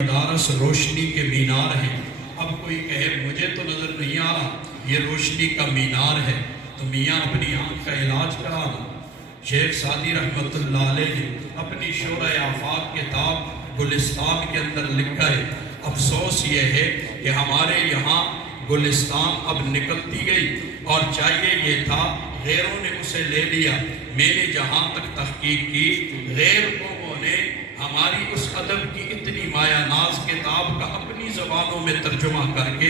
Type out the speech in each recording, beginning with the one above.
دارس روشنی کے مینار ہیں۔ اب کوئی کہے مجھے تو نظر نہیں آ رہا یہ روشنی کا مینار ہے، تو میاں اپنی آنکھ کا علاج کرانا۔ شیخ سعدی رحمت اللہ علیہ نے اپنی شورۂ آفاق کتاب گلستان کے اندر لکھا ہے، افسوس یہ ہے کہ ہمارے یہاں گلستان اب نکلتی گئی اور چاہیے یہ تھا، غیروں نے اسے لے لیا۔ میں نے جہاں تک تحقیق کی، غیر قوموں نے ہماری اس ادب کی اتنی مایہ ناز کتاب کا اپنی زبانوں میں ترجمہ کر کے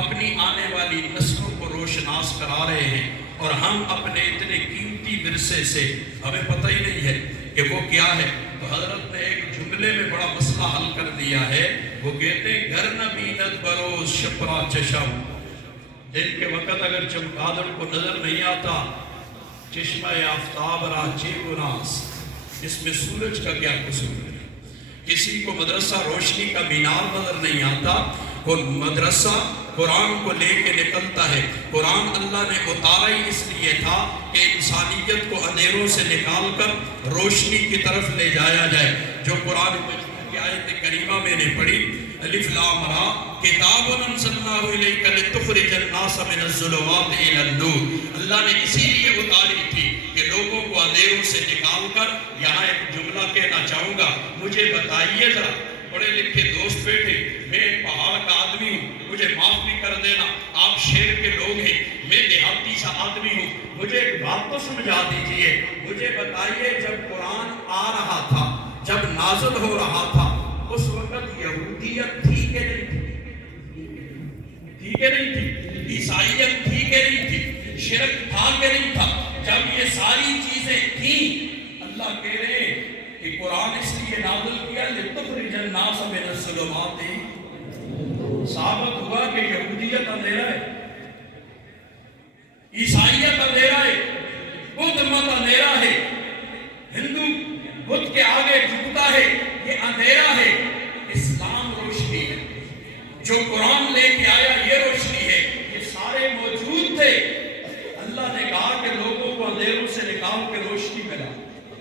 اپنی آنے والی نسلوں کو روشناس کرا رہے ہیں، اور ہم اپنے اتنے قیمتی ورثے سے ہمیں پتہ ہی نہیں ہے کہ وہ کیا ہے۔ تو حضرت نے ایک جملے میں بڑا مسئلہ حل کر دیا ہے، وہ کہتے ہیں گر نہ بیند بروز شپرا چشم، دن کے وقت اگر چمگادڑ کو نظر نہیں آتا، چشمہ آفتاب را چے گناس، اس میں سورج کا کیا قصور ہے؟ کسی کو مدرسہ روشنی کا مینار نظر نہیں آتا، وہ مدرسہ قرآن کو لے کے نکلتا ہے۔ قرآن اللہ نے اتارا ہی اس لیے تھا کہ انسانیت کو اندھیروں سے نکال کر روشنی کی طرف لے جایا جائے۔ جو قرآن مجید کی آیت کریمہ میں نے پڑھی، الف لام را کتاب انزلناہ الیک لتخرج الناس من الظلمات الی النور، اللہ نے اسی لیے اتاری تھی کہ لوگوں کو اندھیروں سے نکال کر۔ یہاں ایک جملہ کہنا چاہوں گا، مجھے بتائیے ذرا، پڑھے لکھے دوست بیٹھے، میں ایک پہاڑ کا آدمی ہوں، مجھے معاف بھی کر دینا، آپ شہر کے لوگ ہیں، میں دیہاتی سا آدمی ہوں، مجھے ایک بات تو سمجھا دیجئے، مجھے بتائیے جب قرآن آ رہا تھا، جب نازل ہو رہا تھا، اس وقت یہودیت تھی کہ نہیں تھی؟ تھی کہ نہیں تھی؟ عیسائیت تھی کہ نہیں تھی؟ شرک تھا کہ نہیں تھا؟ جب یہ ساری چیزیں تھیں، اللہ کہہ رہے ہیں کہ قرآن اس لیے نازل کیا لتخرج الناس من الظلمات، ثابت ہوا کہ یہودیت اندھیرا ہے، عیسائیت اندھیرا ہے، بدھ مت اندھیرا ہے، ہندو بدھ کے آگے جھکتا ہے، یہ اندھیرا ہے، اسلام روشنی ہے، جو قرآن لے کے آیا یہ روشنی ہے، یہ سارے موجود تھے۔ اللہ نے کہا کہ لوگوں کو اندھیروں سے نکال کے روشنی ملا،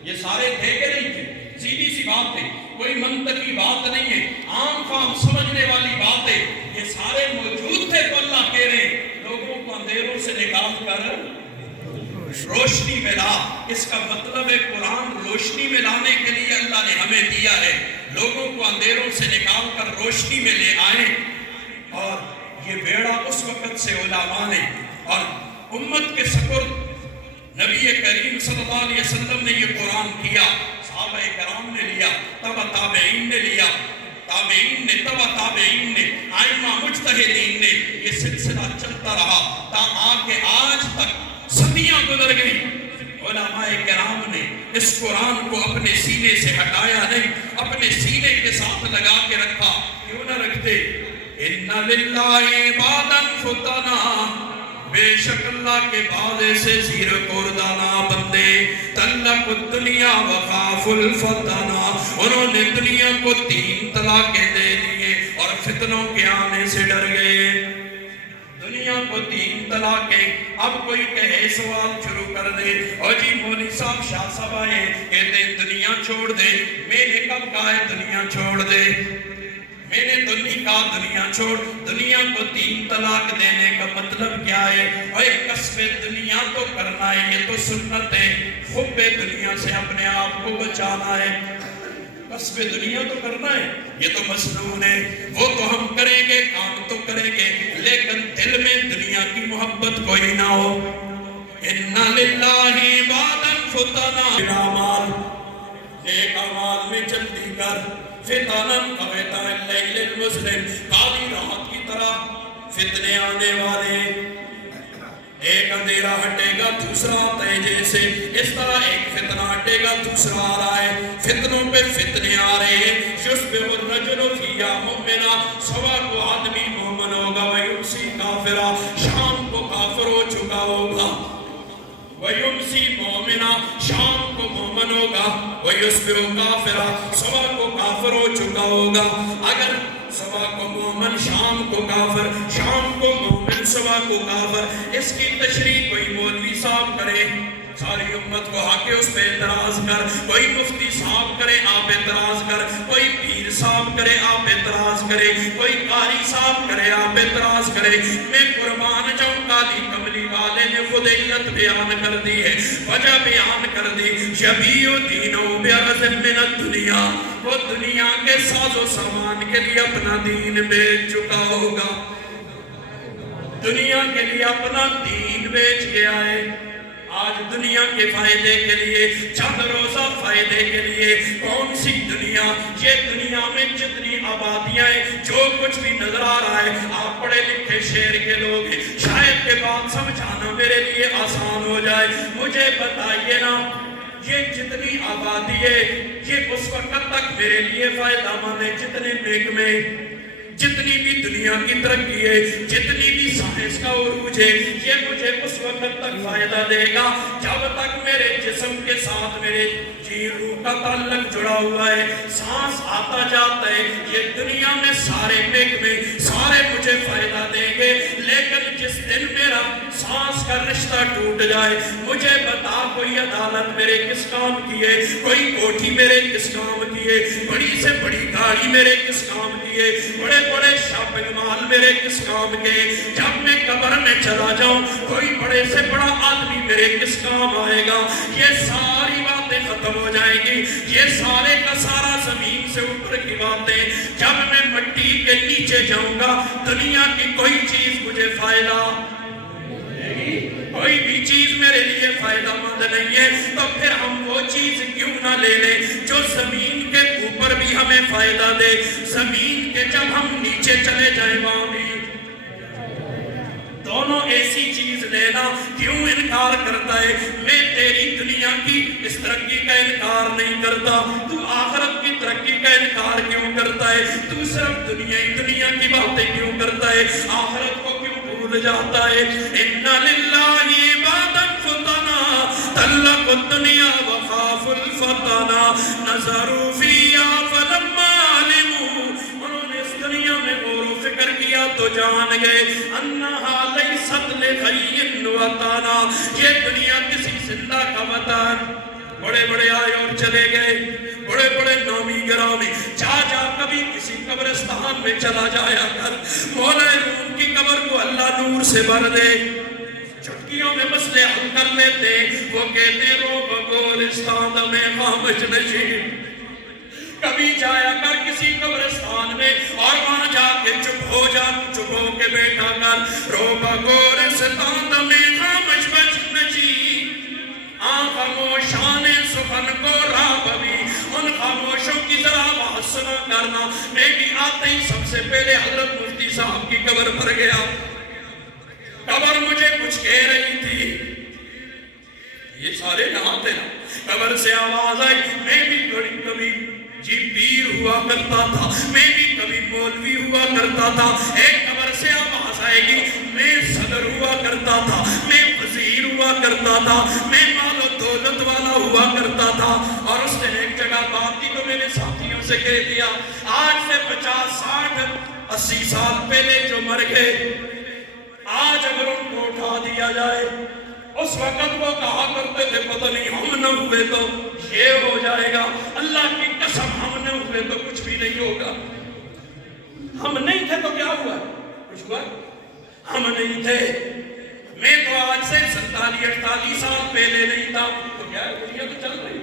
یہ سارے تھے کہ نہیں تھے؟ سیدھی سی بات ہے، کوئی منطقی بات نہیں ہے، عام فہم سمجھنے والی بات ہے، یہ سارے موجود تھے، تو اللہ کہہ رہے ہیں لوگوں کو اندھیروں سے نکال کر روشنی ملا۔ اس کا مطلب ہے قرآن روشنی میں لانے کے لیے اللہ نے ہمیں دیا ہے، لوگوں کو اندھیروں سے نکال کر روشنی میں لے آئے۔ اور یہ بیڑا اس وقت سے علماء نے اور امت کے سپرد نبی کریم صلی اللہ علیہ وسلم نے یہ قرآن کیا، صحابہ کرام نے لیا، تبع تابعین نے لیا، تابعین نے، تبع تابعین نے، ائمہ مجتہدین نے، یہ سلسلہ چلتا رہا تا آگے آج تک صدیاں گزر گئی۔ علماء کرام نے اس قرآن کو اپنے سینے سے ہٹایا نہیں، اپنے سینے کے ساتھ لگا کے رکھا۔ کیوں نہ رکھتے؟ اِنَّ لِلَّهِ عِبَادًا فُطَنَا، بے شک اللہ کے بعد سے زیر کوردانا بندے، طلق الدنیا وخاف الفتنہ، انہوں نے دنیا کو 3 طلاقیں دے دیے اور فتنوں کے آنے سے ڈر گئے۔ دنیا کو 3 طلاقیں۔ اب کوئی کہے سوال شروع کر دے، اور جی مولوی صاحب شاہ صاحب آئے کہتے ہیں دنیا چھوڑ دے، میں نے کب کہا ہے دنیا چھوڑ دے؟ میں نے تو نہیں کہا دنیا چھوڑ۔ دنیا کو 3 طلاق دینے کا مطلب کیا ہے؟ اور ایک قصب دنیا تو کرنا ہے، یہ تو سنت ہے، حب دنیا سے اپنے آپ کو بچانا ہے، قصب دنیا تو کرنا ہے، یہ تو مسنون ہے، وہ تو ہم کریں گے، کام تو کریں گے، لیکن دل میں دنیا کی محبت کوئی نہ ہو۔ اِنَّ لِلَّهِ عِبَادًا فُطَنَا، اعمال نیک اعمال میں جلدی کر، فتناً قویتاً اللیل المظلم، کالی رات کی طرح فتنے آنے والے، ایک اندھیرا ہٹے گا دوسرا آتا ہے، جیسے اس طرح ایک فتنہ ہٹے گا دوسرا آ رہا ہے، فتنوں پہ فتنے آ رہے ہیں۔ یُصْبِحُ الرَّجُلُ فِیہَا مُؤْمِنًا، صبح کو آدمی مومن ہوگا، وَیُمْسِی کَافِرًا، شام کو کافر ہو چکا ہوگا، وَيُمْسِي مُؤْمِنًا، شام کو مومن ہوگا، وَيُصْبِحُ كَافِرًا، صبح کو کافر ہو چکا ہوگا۔ اگر صبح کو مومن شام کو کافر، شام کو مومن صبح کو کافر، اس کی تشریح کوئی مولوی صاحب کرے، ساری امت کو آ کے اس پہ اعتراض کر. کوئی مفتی صاحب کرے آپ اعتراض کر, کوئی پیر صاحب کرے آپ اعتراض کرے, کوئی قاری صاحب کرے آپ اعتراض کرے. میں قربان جاؤں کالی کملی والے نے خود علت بیان کر دی ہے, وجہ بیان کر دی. یبیع دینہ بعرض من الدنیا, وہ دنیا کے ساز و سامان کے لیے اپنا دین بیچ چکا ہوگا, دنیا کے لیے اپنا دین بیچ گیا ہے. آج دنیا کے فائدے کے لیے, چند روزہ فائدے کے لیے کون سی دنیا, یہ دنیا میں جتنی آبادیاں ہیں, جو کچھ بھی نظر آ رہا ہے, آپ پڑھے لکھے شہر کے لوگ ہیں, شاید کے بات سمجھانا میرے لیے آسان ہو جائے. مجھے بتائیے نا, یہ جتنی آبادی ہے یہ اس وقت تک میرے لیے فائدہ مند ہے جتنے محکمے, جتنی بھی دنیا کی ترقی ہے, جتنی بھی سائنس کا عروج ہے, یہ مجھے اس وقت تک فائدہ دے گا جب تک میرے جسم کے ساتھ میرے روح کا تعلق جڑا ہوا ہے, سانس آتا جاتا ہے. یہ دنیا میں سارے محکمے سارے مجھے فائدہ دیں گے, لیکن جس دن میرا سانس کا رشتہ ٹوٹ جائے, مجھے بتا کوئی عدالت میرے کس کام کی ہے, کوئی کوٹھی میرے کس کام کی ہے, بڑی سے بڑی گاڑی میرے کس کام کی ہے, بڑے بڑے شاپنگ مال میرے کس کام کے. جب میں قبر میں چلا جاؤں کوئی بڑے سے بڑا آدمی میرے کس کام آئے گا. یہ ساری باتیں ختم ہو جائیں گی, یہ سارے کا سارا زمین سے اوپر کی باتیں. جب میں مٹی کے نیچے جاؤں گا دنیا کی کوئی چیز مجھے فائدہ, کوئی بھی چیز میرے لیے فائدہ مند نہیں ہے. تو پھر ہم وہ چیز کیوں نہ لے لیں جو زمین کے اوپر بھی ہمیں فائدہ دے, زمین کے جب ہم نیچے چلے جائیں وہاں بھی. دونوں ایسی چیز لینا کیوں انکار کرتا ہے؟ میں تیری دنیا کی اس ترقی کا انکار نہیں کرتا, تو آخرت کی ترقی کا انکار کیوں کرتا ہے؟ تو صرف دنیا کی باتیں کیوں کرتا ہے, آخرت کو کیوں بھول جاتا ہے؟ ان للہ عبادا فتنا طلقوا الدنیا وخافوا الفتنا نظروا فیہا فلما علموا, انہوں نے اس دنیا میں غور و فکر کیا تو جان گئے انہا لیست لغی وطنا, یہ دنیا کسی زندہ کا وطن. بڑے بڑے آئے اور چلے گئے, بڑے بڑے نامی گرامی. جا کبھی کسی قبرستان میں چلا جایا کر, مولا روم کی قبر کو اللہ نور سے بھر دے, چٹکیوں میں مسئلے حل کر لیتے. وہ کہتے رو بگولستان میں خامش نشین. کبھی جایا کر کسی قبرستان میں اور وہاں جا کے چپ ہو کے بیٹھا کر, رو بگولستان میں خامش نشین. خاموشان سخن کو رابوی, ان خاموشوں کی ذرا آواز سنا کرنا. میں بھی آتے ہی سب سے پہلے حضرت مفتی صاحب کی قبر پر گیا. قبر مجھے کچھ کہہ رہی تھی, یہ سارے یہاں تھے نا. قبر سے آواز آئی, میں بھی کبھی جی پیر ہوا کرتا تھا, میں بھی کبھی مولوی ہوا کرتا تھا. ایک قبر سے آواز آئے گی, میں صدر ہوا کرتا تھا, میں وزیر ہوا کرتا تھا, میں مال و دولت والا ہوا کرتا تھا. اور اس نے ایک جگہ بات کی تو میں نے ساتھیوں سے کہہ دیا, آج سے 50 60 80 سال پہلے جو مر گئے, آج اگر ان کو اٹھا دیا جائے, اس وقت وہ کہا کرتے تھے پتہ نہیں ہم نہ ہوئے تو یہ ہو جائے گا. اللہ کی قسم ہم نہ ہوئے تو کچھ بھی نہیں ہوگا. ہم نہیں تھے تو کیا ہوا, کچھ ہوا؟ ہم نہیں تھے. میں تو آج سے 47 48 سال پہلے نہیں تھا, تو کیا ہے دنیا تو چل رہی ہے.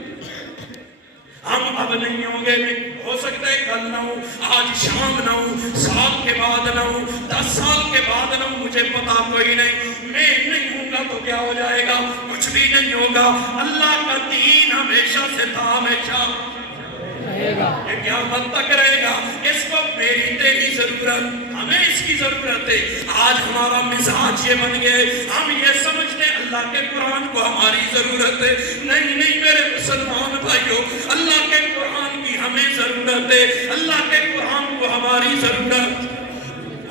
ہم اب نہیں ہوں گے, ہو سکتا ہے کل نہ ہوں, آج شام نہ ہوں, سال کے بعد نہ ہوں, 10 سال کے بعد نہ ہوں, مجھے پتا کوئی نہیں. میں نہیں ہوں گا تو کیا ہو جائے گا, کچھ بھی نہیں ہوگا. اللہ کا دین ہمیشہ سے تھا, ہمیشہ یہ قیامت تک رہے گا. اس کو میری تیری ضرورت, ہمیں اس کی ضرورت ہے. آج ہمارا مزاج یہ بن گئے, ہم یہ سمجھتے ہیں اللہ کے قرآن کو ہماری ضرورت ہے. نہیں میرے مسلمان بھائیوں, اللہ کے قرآن کی ہمیں ضرورت ہے, اللہ کے قرآن کو ہماری ضرورت.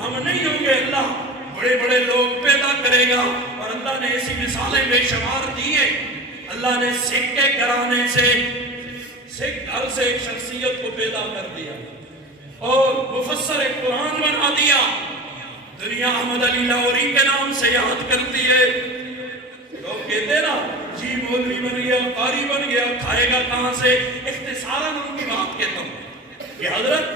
ہم نہیں ہوں گے, اللہ بڑے بڑے لوگ پیدا کرے گا. اور اللہ نے ایسی مثالیں بے شمار دی ہیں. اللہ نے سکے کرانے سے گھر سے ایک شخصیت کو پیدا کر دیا اور مفسر قرآن بنا دیا. دنیا احمد علی لاہوری کے نام سے یاد کرتی ہے. لوگ کہتے نا جی مولوی بن گیا، قاری بن گیا، کھائے گا کہاں سے؟ اختصاراً ان کی بات کہتا ہوں کہ حضرت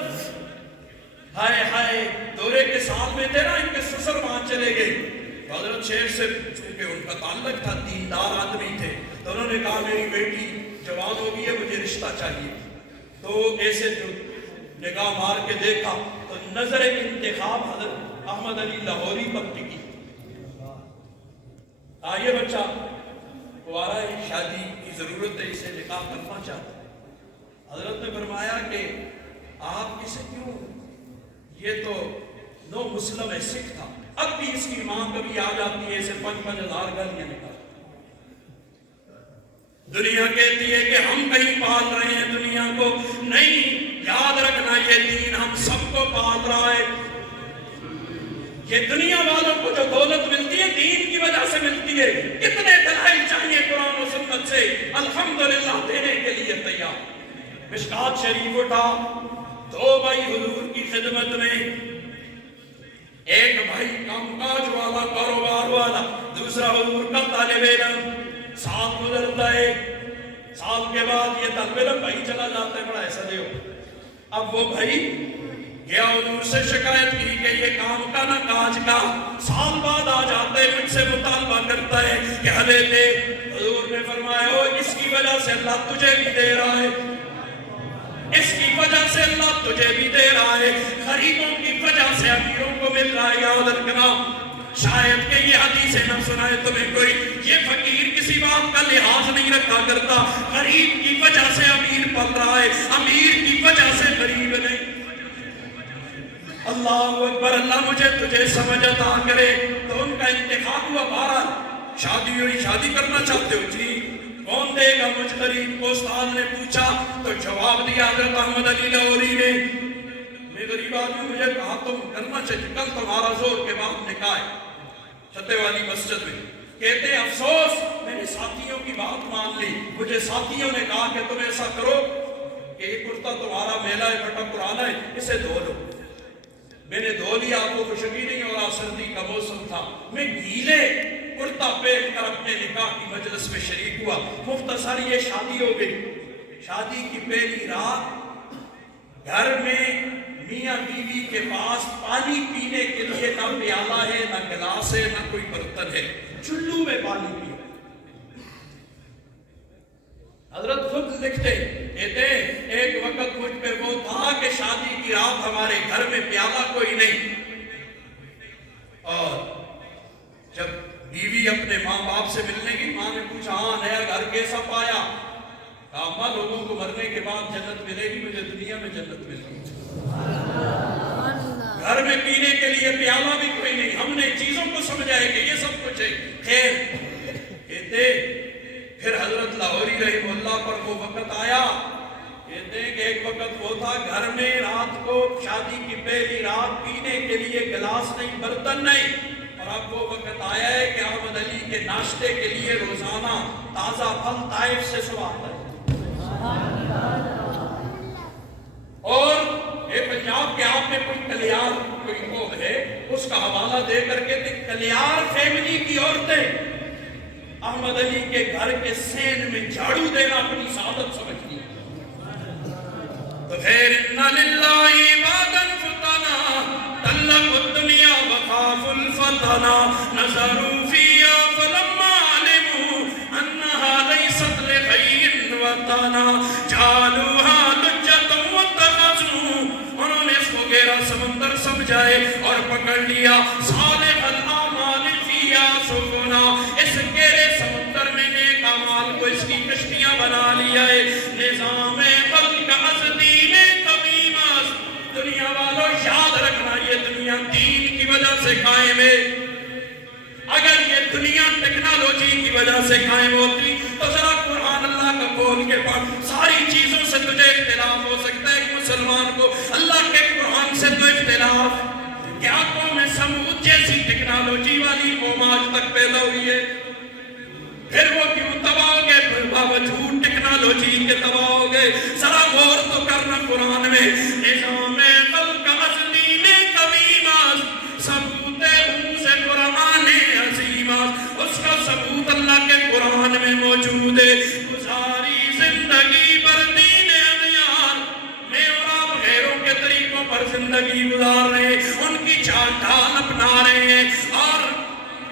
ہائے ہائے دورے کے سال میں تھے نا، ان کے سسر وہاں چلے گئے، تو حضرت شیخ سے چونکہ ان کا تعلق تھا، دیندار آدمی تھے، تو انہوں نے کہا میری بیٹی جوان ہو گئی ہے، مجھے رشتہ چاہیے. تو ایسے جو نگاہ مار کے دیکھا تو نظر انتخاب حضرت احمد علی لاہوری پر ٹکی. یہ بچہ ہمارا شادی کی ضرورت ہے، اسے نکاح کرنا چاہتا ہے. حضرت نے فرمایا کہ آپ اسے کیوں، یہ تو نو مسلم ہے، سکھ تھا، اب بھی اس کی ماں کبھی آ جاتی ہے، اسے 5,000 گالیاں نکال. دنیا کہتی ہے کہ ہم کہیں پال رہے ہیں دنیا کو، نہیں، یاد رکھنا یہ دین ہم سب کو پال رہا ہے. یہ دنیا والوں کو جو دولت ملتی ہے دین کی وجہ سے ملتی ہے. کتنے دلائل چاہیے قرآن و سنت سے، الحمدللہ دینے کے لیے تیار. مشکات شریف اٹھا، 2 بھائی حضور کی خدمت میں، ایک بھائی کام کاج والا، کاروبار والا، دوسرا حضور کا طالب علم. سال گزرتا ہے، سال کے بعد یہ طالب علم بھائی چلا جاتا ہے، بڑا ایسا دیو. اب وہ بھائی گیا حضور سے شکایت کی کہ یہ کام کا نہ کاج کا، سال بعد آ جاتا ہے، مجھ سے مطالبہ کرتا ہے کہ حلے دے. حضور نے فرمایا اس کی وجہ سے اللہ تجھے بھی دے رہا ہے، اس کی وجہ سے اللہ تجھے بھی دے رہا ہے، غریبوں کی وجہ سے امیروں کو مل رہا ہے. یاد رکھنا، شاید کہ یہ حدیث نہ سنائے تمہیں کوئی، یہ فقیر کسی بات کا لحاظ نہیں رکھا کرتا. غریب کی وجہ سے امیر پل رہا ہے، امیر کی وجہ سے غریب نہیں. اللہ اکبر، اللہ مجھے تجھے سمجھ عطا کرے. تو ان کا انتخاب ہوا، 12 شادی ہوئی. شادی کرنا چاہتے ہو؟ جی. کون دے گا مجھ غریب کو؟ استاد نے پوچھا تو جواب دیا حضرت احمد علی لاہوری نے، میں غریب آدمی، مجھے کہا تم کرنا چاہیے، کل تمہارا زور کے بعد نکاح ہے چھتے والی مسجد میں. کہتے افسوس میں نے ساتھیوں کی بات مان لی، مجھے ساتھیوں نے کہا کہ تم ایسا کرو کہ یہ کرتا تمہارا میلا ہے، بٹا پرانا ہے، اسے دھو لو. میں نے دھو لیا، آپ کو خوشگی نہیں ہو رہا، سردی کا موسم تھا، میں گیلے کرتا پہن کر اپنے نکاح کی مجلس میں شریک ہوا. مختصر یہ شادی ہو گئی. شادی کی پہلی رات گھر میں میاں بیوی کے پاس پانی پینے کے لیے نہ پیالہ ہے، نہ گلاس ہے، نہ کوئی برتن ہے، چلو میں پانی پیا. حضرت خود لکھتے کہتے ایک وقت مجھ پہ وہ تھا کہ شادی کی رات ہمارے گھر میں پیالہ کوئی نہیں، اور جب بیوی اپنے ماں باپ سے ملنے کی، ماں نے پوچھا ہاں نیا گھر کیسا پایا؟ کہا اماں لوگوں کو مرنے کے بعد جنت ملے گی، مجھے دنیا میں جنت مل گئی. گھر میں پینے کے لیے پیالہ بھی کوئی نہیں. ہم نے چیزوں کو سمجھا ہے کہ یہ سب کچھ ہے. خیر کہتے پھر حضرت لاہوری رحمہ اللہ پر وہ وقت آیا، کہتے ہیں کہ ایک وقت وہ تھا گھر میں رات کو شادی کی پہلی رات پینے کے لیے گلاس نہیں، برتن نہیں، اور اب وہ وقت آیا ہے کہ احمد علی کے ناشتے کے لیے روزانہ تازہ پھل طائف سے سوا آتا ہے. اور پنجاب کے آپ میں کوئی کلیار کوئی قوم ہے، اس کا حوالہ دے کر کے کلیار فیملی کی عورتیں احمد علی کے گھر کے سین میں جھاڑو دینا اپنی سعادت سمجھتی ہیں. تو پھر اِنَّ لِلَّهِ عِبَادًا فُطَنَا طَلَّقُوا الدُّنْيَا وَخَافُوا الْفَتَنَا نَظَرُوا فِيهَا فَلَمَّا عَلِمُوا أَنَّهَا لَيْسَتْ لِغَيْرِ وَطَنًا جَعَلُوهَا لُجَّةً وَاتَّخَذُوا، انہوں نے اس کو گہرا سمندر سمجھائے اور پکڑ لیا. صالح الْأَعْمَالِ فِيهَا سُفُنًا، اس گہرے سمندر میں نیک اعمال کو اس کی کشتیاں بنا لیا ہے. نظام خلق از دین قویم است. دنیا والوں یاد رکھنا یہ دنیا دین کی وجہ سے قائم ہے. اگر یہ دنیا ٹیکنالوجی کی وجہ سے قائم ہوتی تو ذرا قرآن اللہ کا کھول کے پڑھ. ساری چیزوں سے تجھے اختلاف ہو سکتا ہے، ایک مسلمان کو اللہ کے قرآن سے تو اختلاف. کیا قوم سمود جیسی ٹیکنالوجی والی قوم آج تک پیدا ہوئی ہے؟ پھر وہ کیوں تباہ ہو گئے؟ باوجود ٹیکنالوجی کے تباہ ہو گئے. ذرا غور تو کرنا قرآن میں. نظام خلق از دین قویم است، ثبوت سے قرآن عظیم است. اس کا ثبوت اللہ کے قرآن میں موجود گزار رہے ہیں، ان کی چال ڈھال اپنا رہے ہیں، اور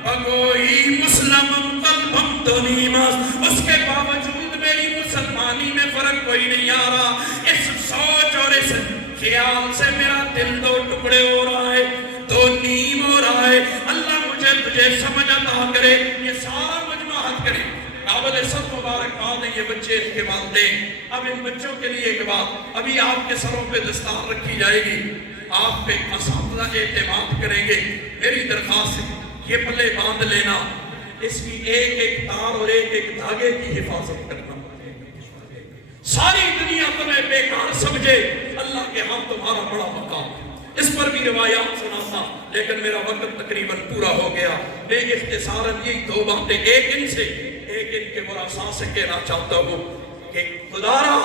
بگوئی مسلم قلبم دنیمس، اس کے باوجود میری مسلمانی میں فرق کوئی نہیں آ رہا، اس سوچ اور اس خیال سے میرا دل دو ٹکڑے ہو رہا ہے، دو نیم ہو رہا ہے۔ اللہ مجھے تجھے سمجھ عطا کرے، یہ سارا مجمع حد کرے۔ قابل سب مبارک بات ہے یہ بچے ان کے والدین۔ اب ان بچوں کے لیے ایک بات، ابھی آپ کے سروں پہ دستار رکھی جائے گی، آپ پہ اساتذہ اعتماد کریں گے، میری درخواست ہے یہ پلے باندھ لینا، اس کی ایک ایک تار اور ایک ایک دھاگے کی حفاظت کرنا۔ ساری دنیا تمہیں بیکار سمجھے، اللہ کے ہاں تمہارا بڑا مقام ہے۔ اس پر بھی روایات سناتا، لیکن میرا وقت تقریباً پورا ہو گیا۔ میں اختصاراً یہ دو باتیں ایک ان سے ایک ان کے مراسا سے کہنا چاہتا ہوں کہ خدارا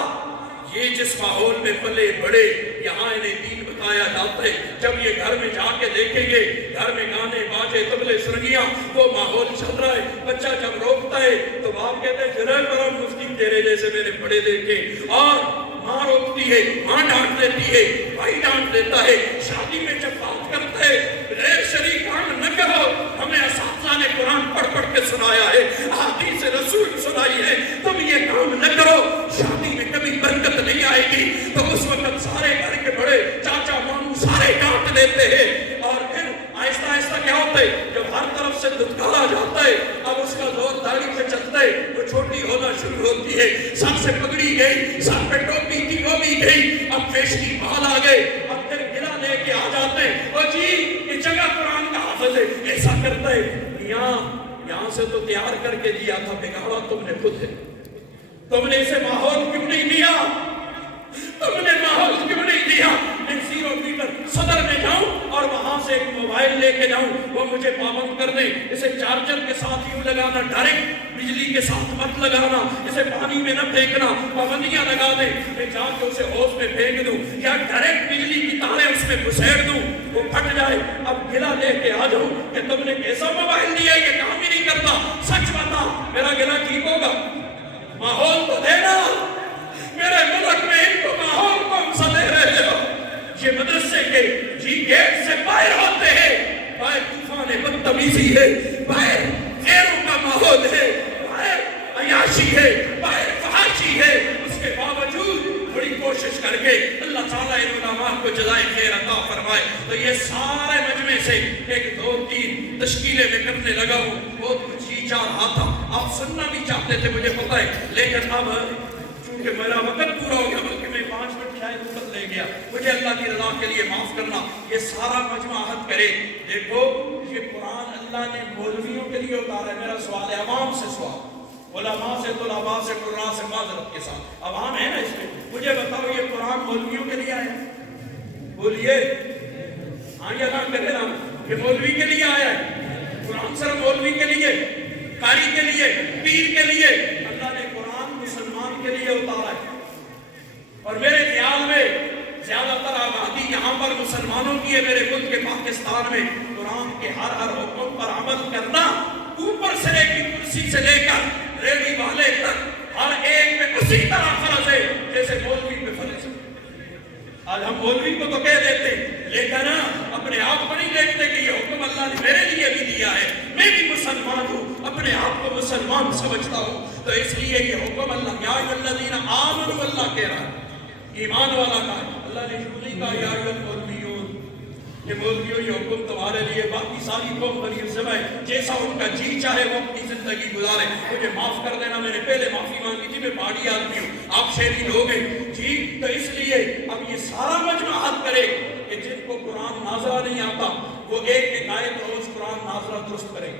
یہ جس ماحول میں پلے بڑے، یہاں انہیں دین بتایا جاتا ہے، جب یہ گھر میں جا کے دیکھیں گے، گھر میں گانے باجے طبلے سرگیاں، وہ ماحول چل رہا ہے، بچہ جب روکتا ہے تو باپ کہتے ہیں جرائے برام مفتی تیرے جیسے میں نے پڑھے دیکھے، اور ماں روکتی ہے، ماں ڈانٹ دیتی ہے، بھائی ڈانٹ دیتا ہے، شادی میں جب بات کرتا ہے غیر شرعی کام نہ کرو، ہمیں اساتذہ نے قرآن پڑھ پڑھ کے سنایا ہے، احادیث رسول سنائی ہے، تم یہ کام نہ کرو، شادی میں کبھی برکت نہیں آئے گی۔ تو اس وقت سارے گھر کے بڑے چاچا ماموں سارے ڈانٹ دیتے ہیں، اور پھر آہستہ آہستہ کیا ہوتا ہے، جب ہر طرف سے دھتکارا جاتا ہے، اب اس کا زور داڑھی پہ چلتا ہے، وہ چھوٹی ہونا شروع ہوتی ہے، سر سے پگڑی گئی، سر پہ ٹوپی تھی وہ بھی گئی، اب پیشنی بال آ گئے، اب پھر گلا لے کے آ جاتے ہیں، او جی یہ جگہ قرآن کا حافظ ہے، ایسا کرتا ہے، یہاں سے تو تیار کر کے دیا تھا، بگاڑا تم نے خود ہے، تم نے اسے ماحول کیوں نہیں دیا، تم نے ماحول کیوں نہیں دیا۔ میں 0 میٹر صدر میں جاؤں اور وہاں سے ایک موبائل لے کے جاؤں، وہ مجھے پابند کر دیں، اسے چارجر کے ساتھ یوں لگانا، ڈائریکٹ بجلی کے ساتھ مت لگانا، اسے پانی میں نہ پھینکنا، پابندیاں لگا دیں، میں جا کے اسے ہوش میں پھینک دوں، یا ڈائریکٹ بجلی کی تاریں اس میں گھسیڑ دوں، وہ پھٹ جائے، اب گلا لے کے آ جاؤں کہ تم نے کیسا موبائل دیا، یہ کام ہی نہیں کرتا، سچ بتا، میرا گلا ٹھیک ہوگا؟ ماحول تو دینا، میرے ملک میں ان کو ماحول کون سا دے رہے ہو؟ یہ مدرسے کے گیٹ سے باہر ہوتے ہیں، باہر طوفان بدتمیزی ہے، باہر غیروں کا ماحول ہے، باہر عیاشی ہے، باہر فحاشی ہے، اس کے باوجود بڑی کوشش کر کے اللہ تعالیٰ ان علماء کو جزائے خیر عطا فرمائے۔ تو یہ سارے مجمع سے 1 2 3 تشکیلیں میں کرنے لگا ہوں، بہت کچھ ہی چاہ رہا تھا، آپ سننا بھی چاہتے تھے مجھے پتہ ہے، لیکن اب کہ میرا وقت پورا ہو گیا، بلکہ میں 5 منٹ شاید وقت لے گیا، مجھے اللہ کی رضا کے لیے معاف کرنا۔ یہ سارا مجمع عہد کرے، دیکھو یہ قرآن اللہ نے مولویوں کے لیے اتارا ہے، میرا سوال ہے، عوام سے سوال، علماء سے، طلباء سے، قراء سے، معذرت کے ساتھ، عوام ہے نا اس میں، مجھے بتاؤ یہ قرآن مولویوں کے لیے آیا ہے؟ بولیے ہاں یا نہ کرے نا، یہ مولوی کے لیے آیا ہے؟ قرآن صرف مولوی کے لیے، قاری کے لیے، پیر کے لیے؟ اللہ نے قرآن مسلمان کے لیے اتارا ہے، اور میرے خیال میں زیادہ تر آبادی یہاں پر مسلمانوں کی ہے، میرے ملک کے پاکستان میں قرآن کے ہر حکم پر عمل کرنا، اوپر سے ایک کرسی سے لے کر ریڈی والے تک ہر ایک میں اسی طرح فرض ہے جیسے مولوی پہ فرض ہے۔ آج ہم مولوی کو تو کہہ دیتے، لیکن اپنے آپ کو نہیں دیکھتے کہ یہ حکم اللہ نے میرے لیے بھی دیا ہے، میں بھی مسلمان ہوں، اپنے آپ کو مسلمان سمجھتا ہوں، تو اس لیے یہ حکم اللہ یا الذین آمنوا اللہ کہہ رہا ہے، ایمان والا کا ہے، اللہ نے شروع نہیں کہا یا المولویون، یہ مولویوں یہ حکم تمہارے لیے، باقی ساری قوم بنی اسرائیل ہے، جیسا ان کا جی چاہے وہ اپنی زندگی گزارے۔ مجھے معاف کر دینا، میں نے پہلے معافی مانگی تھی، میں پہاڑی آدمی ہوں، آپ شہری لوگ ہیں جی، تو اس لیے اب یہ سارا مجمع عہد کرے کہ جن کو قرآن ناظرہ نہیں آتا وہ ایک آیت روز قرآن ناظرہ درست کرے،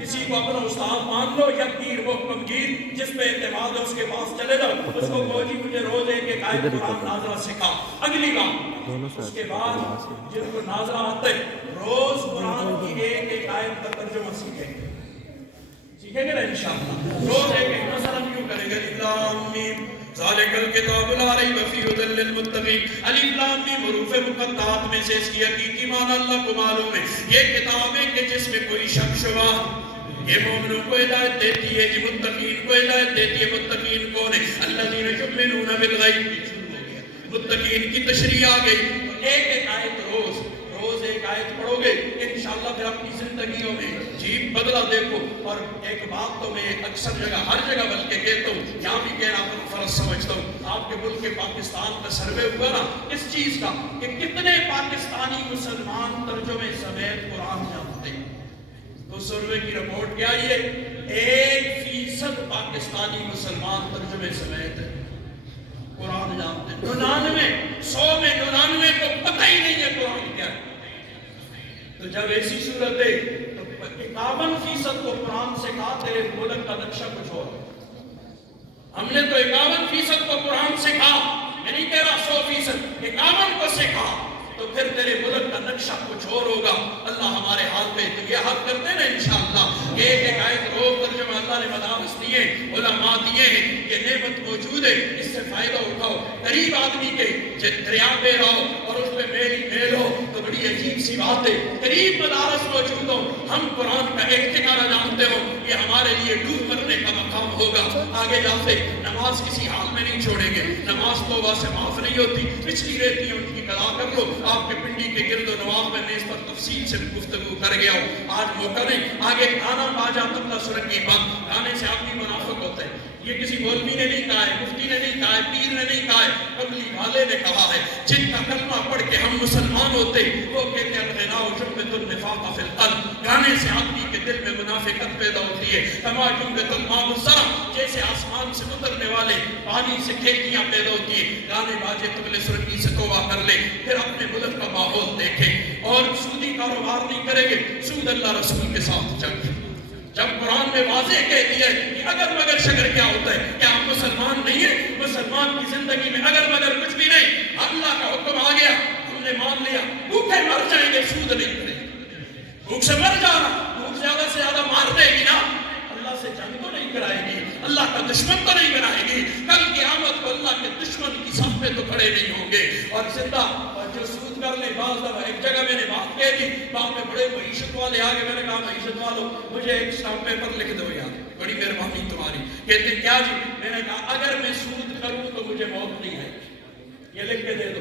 کسی کو اپنا استاد مان لو، یا پیر وہ کمگیر جس پہ اعتماد ہے اس کے پاس چلے جاؤ، اس کو کہو جی مجھے روز ایک آیت قرآن ناظرہ سکھا، اگلی بات اس کے بعد جن کو ناظرہ آتا ہے روز قرآن کی ایک آیت کا ترجمہ سیکھیں گے نا انشاءاللہ، روز ایک مثلا یوں کریں گے لام میم ذالک الکتاب لا ریب فیہ ھدی للمتقین، الف لام میم حروف مقطعات میں سے اس کی حقیقی معنی اللہ کو معلوم ہے، یہ کتاب ہے کہ جس میں کوئی شک شبہ، یہ مومنوں کو ہدایت دیتی ہے، جو متقین کو ہدایت دیتی ہے۔ متقین کون ہے؟ الذین یؤمنون بالغیب، متقین کی تشریح آ گئی، ایک ایک آیت روز ایک آیت پڑھو گے انشاءاللہ پھر اپنی زندگیوں میں جی بدلا دیکھو. اور ایک بات تو میں اکثر جگہ ہر جگہ بلکہ کہتا ہوں, یہاں بھی کہنا فرض سمجھتا ہوں, آپ کے ملک کے پاکستان کا سروے ہوا نا اس چیز کا کہ کتنے پاکستانی مسلمان ترجمے سمیت قرآن جانتے ہیں. تو سروے کی رپورٹ کیا ہے 1% پاکستانی مسلمان ترجمے سمیت قرآن جانتے ہیں. 99 100 میں 99 کو پتہ ہی نہیں ہے قرآن کیا ہے. تو جب ایسی صورت ہے تو 51% کو قرآن سے کہا تیرے ملک کا نقشہ کچھ اور. ہم نے تو 51% کو قرآن سے کہا, یعنی تیرا 100% 51 کو سکھا تو پھر تیرے ملک کا نقشہ کچھ اور ہوگا. اللہ ہمارے ہاتھ میں تو یہ حق کرتے ہیں نا انشاءاللہ. ایک ایک آیت روز ترجمہ اللہ نے مدارس دیے, علماء دیے ہیں, یہ نعمت موجود ہے, اس سے فائدہ اٹھاؤ. غریب آدمی کے دریا پہ رہو اور اس پہ میل ہو تو بڑی عجیب سی بات ہے. غریب مدارس موجود ہو, ہم قرآن کا ایک ٹکارہ جانتے ہو, یہ ہمارے لیے ڈوب مرنے کا مقام ہوگا. آگے جاتے نماز کسی حال میں نہیں چھوڑیں گے. نماز توبہ سے معاف نہیں ہوتی, پچھلی رہتی ہے ان کی قضا کر لو. آپ کے پنڈی کے گرد و نواح میں اس پر تفصیل سے گفتگو کر گیا ہوں, آج موقع نہیں. آگے گانا باجا تبلا سرنگی بند, گانے سے آدمی منافق ہوتا ہے. یہ کسی مولوی نے نہیں کہا ہے, مفتی نے نہیں کہا ہے, پیر نے نہیں کہا ہے, کملی والے نے کہا ہے. جن کا کلمہ پڑھ کے ہم مسلمان ہوتے وہ کہتے ہیں الغناء جنبۃ النفاق فی القلب. گانے سے آدمی کے دل میں منافقت پیدا ہوتی ہے. کما جنبۃ الماء الزرع, جیسے آسمان سے اترنے والے پانی سے کھیتیاں پیدا ہوتی ہیں. گانے باجے تبلے سرنگی سے توبہ کر لے, پھر اپنے ملک کا ماحول دیکھیں. اور سودی کاروبار نہیں کریں گے, سود اللہ رسول کے ساتھ جنگ. جب قرآن میں واضح کہہ دیا ہے کہ اگر مگر شگر کیا ہوتا ہے, کیا ہم مسلمان نہیں ہیں؟ مسلمان کی زندگی میں اگر مگر کچھ بھی نہیں, اللہ کا حکم آ گیا, ہم نے مان لیا. بھوکے مر جائیں گے, سود نہیں کریں. بھوک سے مر جانا, بھوک زیادہ سے زیادہ مار دے گی نا, اللہ سے جنگ تو نہیں کرائے گی, اللہ کا دشمن تو نہیں بنائے گی. کل قیامت کو اللہ کے دشمن کی صف میں تو کھڑے نہیں ہوں گے. اور زندہ جو سود کر لے, بعض دفعہ ایک جگہ میں نے بات کہہ دی, وہاں پہ بڑے معیشت والے آگے, میں نے کہا معیشت والوں مجھے ایک اسٹامپ پیپر لکھ دو یار, بڑی مہربانی تمہاری. کہتے کیا جی؟ میں نے کہا اگر میں سود کروں تو مجھے موت نہیں آئے گی, یہ لکھ کے دے دو.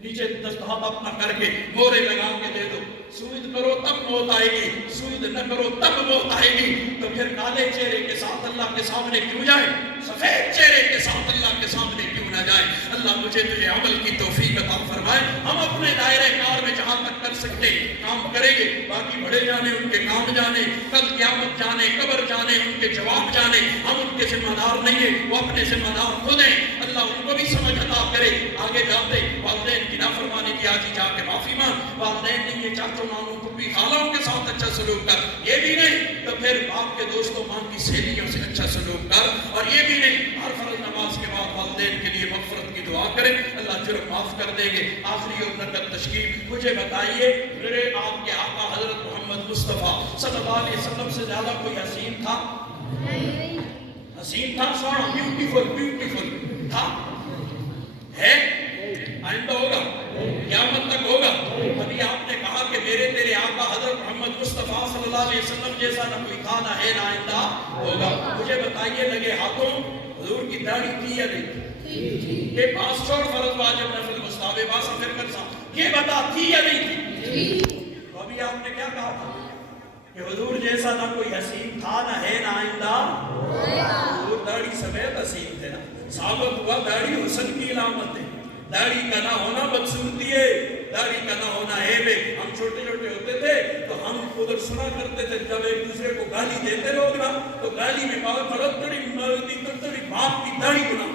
نیچے دستخط اپنا کر کے مورے لگا کے دے دو. سود کرو تب موت آئے گی, سود نہ کرو تب موت آئے گی. تو پھر کالے چہرے کے ساتھ اللہ کے سامنے کیوں جائیں, سفید چہرے کے ساتھ اللہ کے سامنے کیوں نہ جائیں. اللہ مجھے تجھے عمل کی توفیق عطا فرمائے. ہم اپنے دائرہ کار میں جہاں تک کر سکتے کام کریں گے, باقی بڑے جانے ان کے کام جانے, کل قیامت جانے, قبر جانے, ان کے جواب جانے. ہم ان کے ذمہ دار نہیں ہیں, وہ اپنے ذمہ دار خود ہیں. اللہ ان کو بھی سمجھ عطا کرے. آگے جاتے والدین کی نافرمانی کی, آج ہی جا کے معافی مانگ. والدین نہیں یہ چاچوں ماموں پھپھی خالوں کے ساتھ اچھا سلوک کر, یہ بھی نہیں تو پھر باپ کے دوستوں ماں کی سہیلیوں سے اچھا سلوک کر. اور یہ بھی نہیں ہر فرض نماز کے بعد والدین کے لیے مغفرت کی دعا کریں, اللہ جرم معاف کر دیں گے. آخری اور نقد تشکیل, مجھے بتائیے میرے آپ کے آقا حضرت محمد مصطفیٰ صلی اللہ علیہ وسلم سے زیادہ کوئی حسین تھا؟ حسین تھا, سونا, بیوٹیفل تھا, ہے, آئندہ ہوگا, قیامت تک ہوگا. ابھی آپ نے کہا کہ میرے تیرے آقا حضرت محمد مصطفیٰ صلی اللہ علیہ وسلم جیسا نہ کوئی تھا, نہ ہے, نہ آئندہ ہوگا. مجھے بتائیے لگے ہاتھوں حضور کی داڑھی تھی یا نہیں تھی؟ یہ باس چھوڑ فرض واجب نفل مستحب باسا پھر کر سا, یہ بتا تھی یا نہیں تھی؟ تو ابھی آپ نے کیا کہا تھا کہ حضور جیسا نہ کوئی حسین تھا, نہ ہے, نہ آئندہ. حضور داڑھی سمیت حسین تھے نا. ثابت ہوا داڑھی حسن کی علامت ہے, داڑھی کا نہ ہونا بدصورتی ہے, داڑھی کا نہ ہونا عیب ہے. ہم چھوٹے چھوٹے ہوتے تھے تو ہم ادھر سنا کرتے تھے, جب ایک دوسرے کو گالی دیتے لوگ نا تو گالی میں کہا کھڑتڑی باپ کی داڑھی بنا,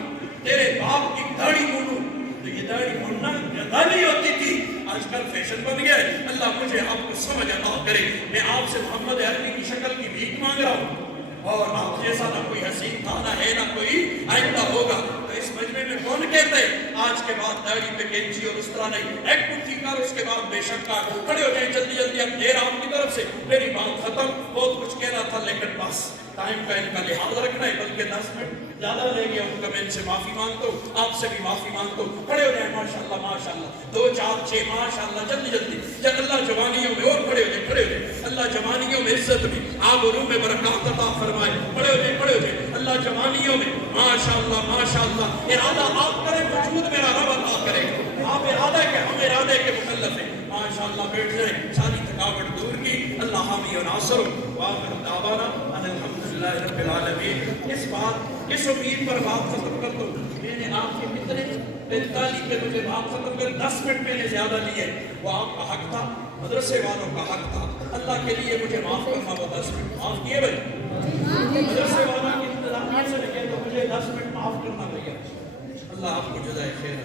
تیرے باپ کی داڑھی بنو. تو یہ داڑھی بننا گالی ہوتی تھی, آج کل فیشن بن گیا ہے. اللہ مجھے آپ کو سمجھ عطا کرے. میں آپ سے محمد عربی کی شکل کی بھیک مانگ رہا ہوں, اور آپ جیسا نہ کوئی حسین تھا, نہ ہے, نہ کوئی آئندہ ہوگا. تو اس مجمع میں کون کہتے ہیں آج کے بعد داڑھی پہ کینچی اور اس طرح نہیں, ایک مٹھی کر, اس کے بعد بے شک کر, کھڑے ہو جائیں جلدی جلدی. اب دیر آپ کی طرف سے, میری بات ختم, بہت کچھ کہنا تھا لیکن بس ٹائم کا ان کا لحاظ رکھنا ہے, بلکہ 10 منٹ زیادہ رہ گیا. ان کا میں ان سے معافی مانگتا ہوں, آپ سے بھی معافی مانگتا ہوں. کھڑے ہو جائیں ماشاءاللہ ماشاءاللہ, 2 4 6 ماشاءاللہ, جلدی جلدی. جب اللہ جوانیوں میں اور کھڑے ہو جائیں, کھڑے ہو جائیں. اللہ جوانیوں میں عزت میں, آبرو میں برکات عطا فرمائے. کھڑے ہو جائیں, کھڑے ہو جائیں. اللہ جوانیوں میں ماشاءاللہ ماشاءاللہ, ارادہ آپ کریں, وجود میرا رب عطا کرے. آپ ارادہ کے ہم ارادے کے مکلف ہیں. ماشاءاللہ بیٹھ جائیں, ساری تھکاوٹ دور کی. اللہ حامی و ناصر. وآخر دعوانا ان الحمدللہ رب العالمین. اس امید پر بات ختم کر دو. میں نے آپ کے کتنے 45 پہ مجھے بات ختم کر 10 منٹ میں نے زیادہ لیے. وہ آپ کا حق تھا, مدرسے والوں کا حق تھا. اللہ کے لیے مجھے معاف کرنا. وہ 10 منٹ معاف کیے بھائی. مدرسے والوں کی انتظامیہ سے لگے تو مجھے 10 منٹ معاف کرنا بھیا. اللہ آپ کو جزائے خیر